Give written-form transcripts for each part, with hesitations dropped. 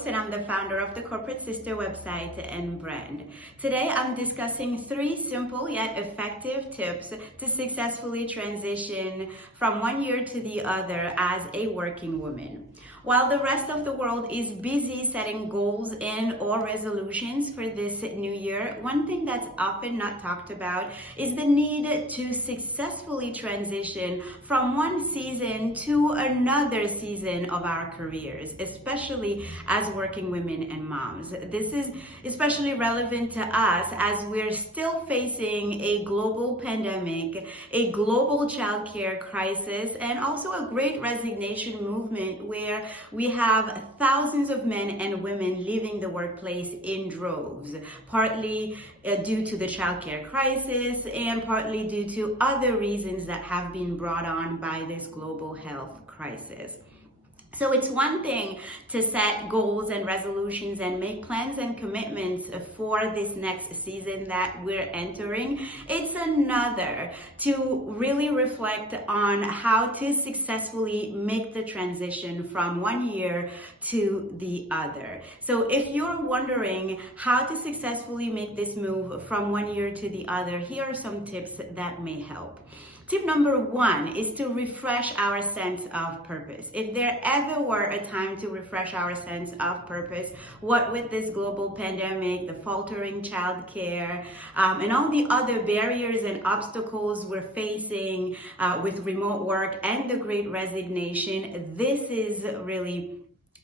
Stokes, and I'm the founder of the Corporate Sister website and brand. Today, I'm discussing 3 simple yet effective tips to successfully transition from one year to the other as a working woman. While the rest of the world is busy setting goals and or resolutions for this new year, one thing that's often not talked about is the need to successfully transition from one season to another season of our careers, especially as working women and moms. This is especially relevant to us as we're still facing a global pandemic, a global childcare crisis, and also a great resignation movement where we have thousands of men and women leaving the workplace in droves, partly due to the childcare crisis and partly due to other reasons that have been brought on by this global health crisis. So it's one thing to set goals and resolutions and make plans and commitments for this next season that we're entering. It's another to really reflect on how to successfully make the transition from one year to the other. So if you're wondering how to successfully make this move from one year to the other, here are some tips that may help. Tip number 1 is to refresh our sense of purpose. If there ever were a time to refresh our sense of purpose, what with this global pandemic, the faltering childcare, and all the other barriers and obstacles we're facing with remote work and the great resignation, this is really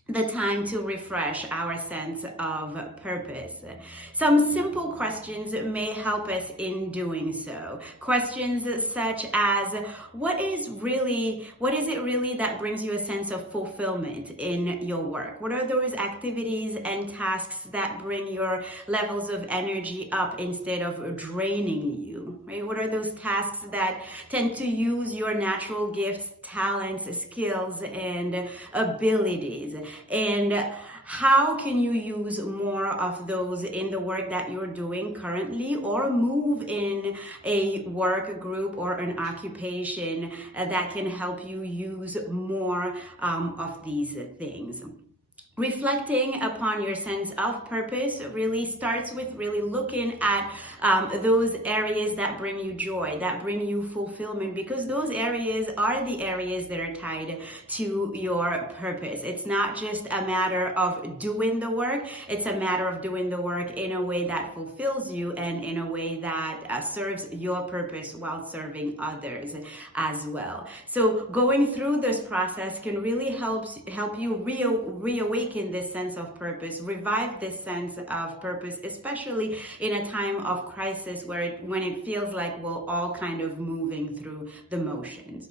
the time to refresh our sense of purpose. Some simple questions may help us in doing so. Questions such as, what is it really that brings you a sense of fulfillment in your work? What are those activities and tasks that bring your levels of energy up instead of draining you? Right? What are those tasks that tend to use your natural gifts, talents, skills, and abilities? And how can you use more of those in the work that you're doing currently, or move in a work group or an occupation that can help you use more of these things? Reflecting upon your sense of purpose really starts with really looking at those areas that bring you joy, that bring you fulfillment, because those areas are the areas that are tied to your purpose. It's not just a matter of doing the work, it's a matter of doing the work in a way that fulfills you and in a way that serves your purpose while serving others as well. So going through this process can really help you reawaken this sense of purpose, revive this sense of purpose, especially in a time of crisis when it feels like we're all kind of moving through the motions.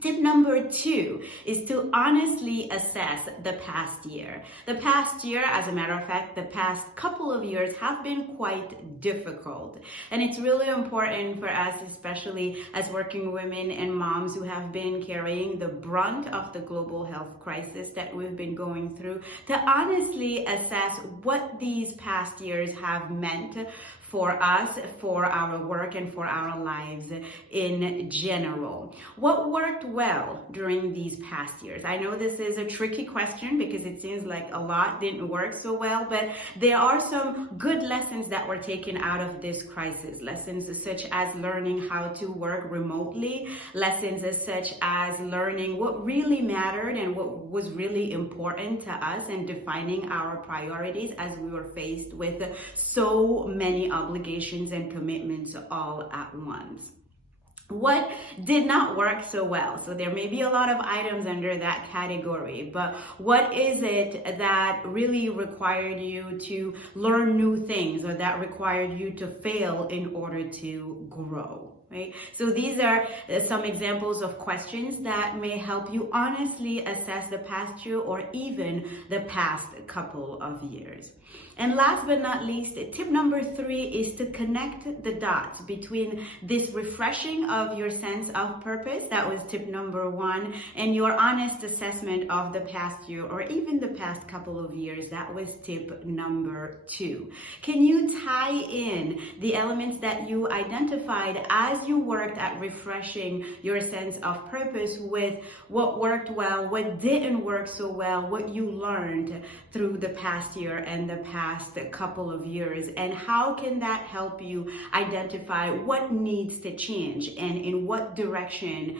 Tip number 2 is to honestly assess the past year. The past year, as a matter of fact, the past couple of years have been quite difficult. And it's really important for us, especially as working women and moms who have been carrying the brunt of the global health crisis that we've been going through, to honestly assess what these past years have meant for us, for our work, and for our lives in general. What worked well during these past years? I know this is a tricky question because it seems like a lot didn't work so well, but there are some good lessons that were taken out of this crisis. Lessons such as learning how to work remotely, lessons such as learning what really mattered and what was really important to us, and defining our priorities as we were faced with so many obligations and commitments all at once. What did not work so well? So there may be a lot of items under that category, but what is it that really required you to learn new things, or that required you to fail in order to grow? Right? So these are some examples of questions that may help you honestly assess the past year or even the past couple of years. And last but not least, tip number 3 is to connect the dots between this refreshing of your sense of purpose. That was tip number 1. And your honest assessment of the past year or even the past couple of years. That was tip number 2. Can you tie in the elements that you identified as you worked at refreshing your sense of purpose with what worked well, what didn't work so well, what you learned through the past year and the past couple of years, and how can that help you identify what needs to change and in what direction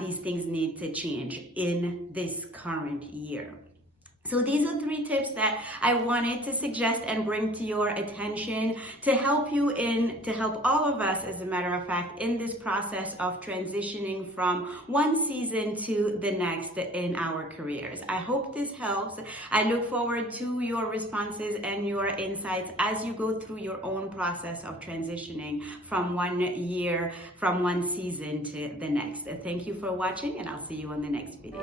these things need to change in this current year? So these are 3 tips that I wanted to suggest and bring to your attention to help all of us, as a matter of fact, in this process of transitioning from one season to the next in our careers. I hope this helps. I look forward to your responses and your insights as you go through your own process of transitioning from one year, from one season to the next. Thank you for watching, and I'll see you on the next video.